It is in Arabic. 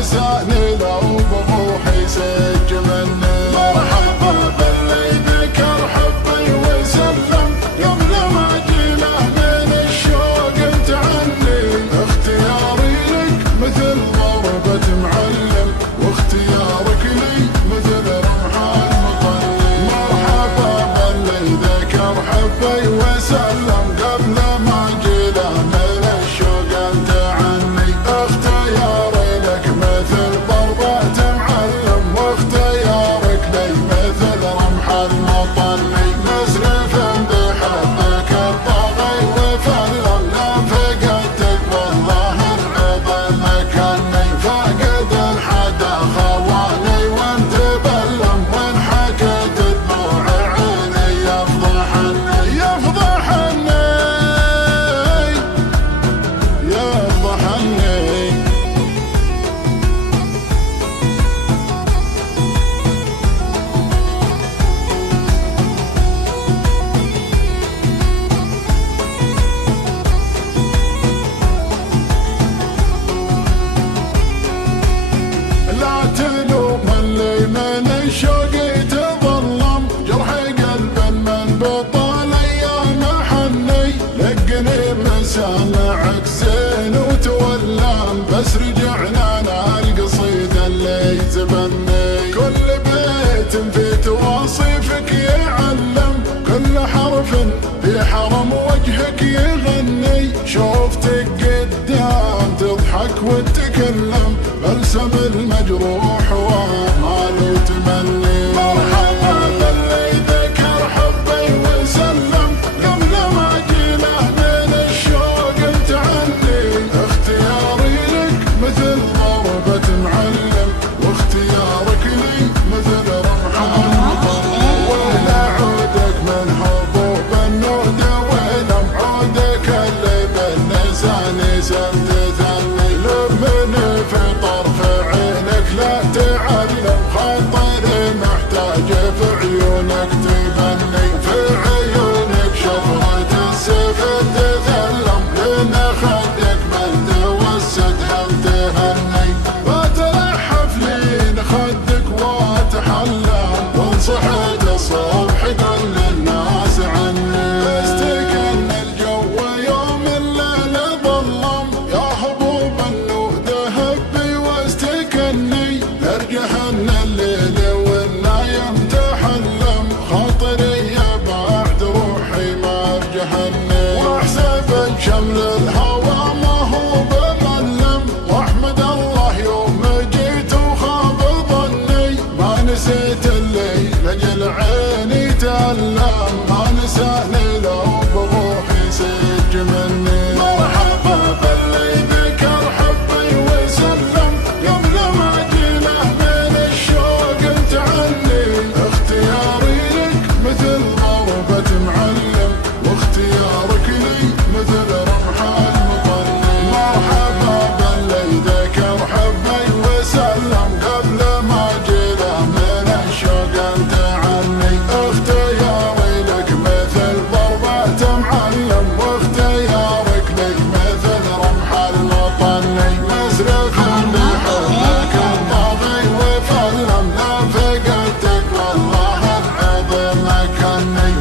نساني لو بروحي سج مني. مرحبا باللي ذكر حبي وسلم قبل ما اجيله من الشوق انت عني. اختياري لك مثل ضربة معلم واختيارك لي مثل رمح المطلي. مرحبا باللي ذكر حبي وسلم قبل ما اجيله من الشوق انت عني. اختياري لك مثل ضربة معلم واختيارك لي مثل رمح المطلي. مسرف بحبك الطاغي وفلم لا فقدتك والله العظيم مكني. فقد الحدا خواني وانت بلم وان حكيت دموع عيني يفضحني يفضحني يفضحني. لا تلوم اللي من الشوق يتظلم جرح قلب من بطال ايام حني. لقني مسامعك زين وتولم بس رجعنا انا القصيد اللي يتبني. كل بيت في تواصيفك يعلم كل حرف في حرم وجهك يغني. شوفتك قدام تضحك وتتكلم بلسم المجروح وما له تمني. مرحبا باللي ذكر حبي وسلم قبل ما اجيله من الشوق انت عني. اختياري لك مثل ضربة معلم واختيارك لي مثل رمح المطلي. ولا عودك من حبوب النود ولم عودك اللي بالنساني سمت ثني. لمني في طرف عينك لا تعلم خاطري محتاج في عيونك تبني. في عيونك شفرة السفن تثلم لان خدك من توسد هم تهني. بتلحف لين خدك واتحلم وانصحت الصبح قل للناس عني. استكن الجو يوم الليل ظلم يا هبوب النود هبي واستكني. ارجهن الليل والنايم تحلم خاطري بعد روحي ما ارجهني. واحسب شمل الهوى ما هو بملم واحمد الله يوم جيت وخاب ظني. ما نسيت اللي لجل عيني تألم ما نساني لو بروحي سج مني. مرحبا باللي ذكر حبي وسلم قبل ما اجيله من الشوق انت عني. اختياري لك مثل ضربة معلم واختيارك لي مثل رمح المطلي. مرحبا باللي ذكر حبي وسلم قبل ما اجيله من الشوق انت عني. اختياري لك مثل ضربة معلم واختيارك لي مثل رمح المطلي. مسرف بحبك الطاغي وفلم لا فقدتك والله العظيم مكني.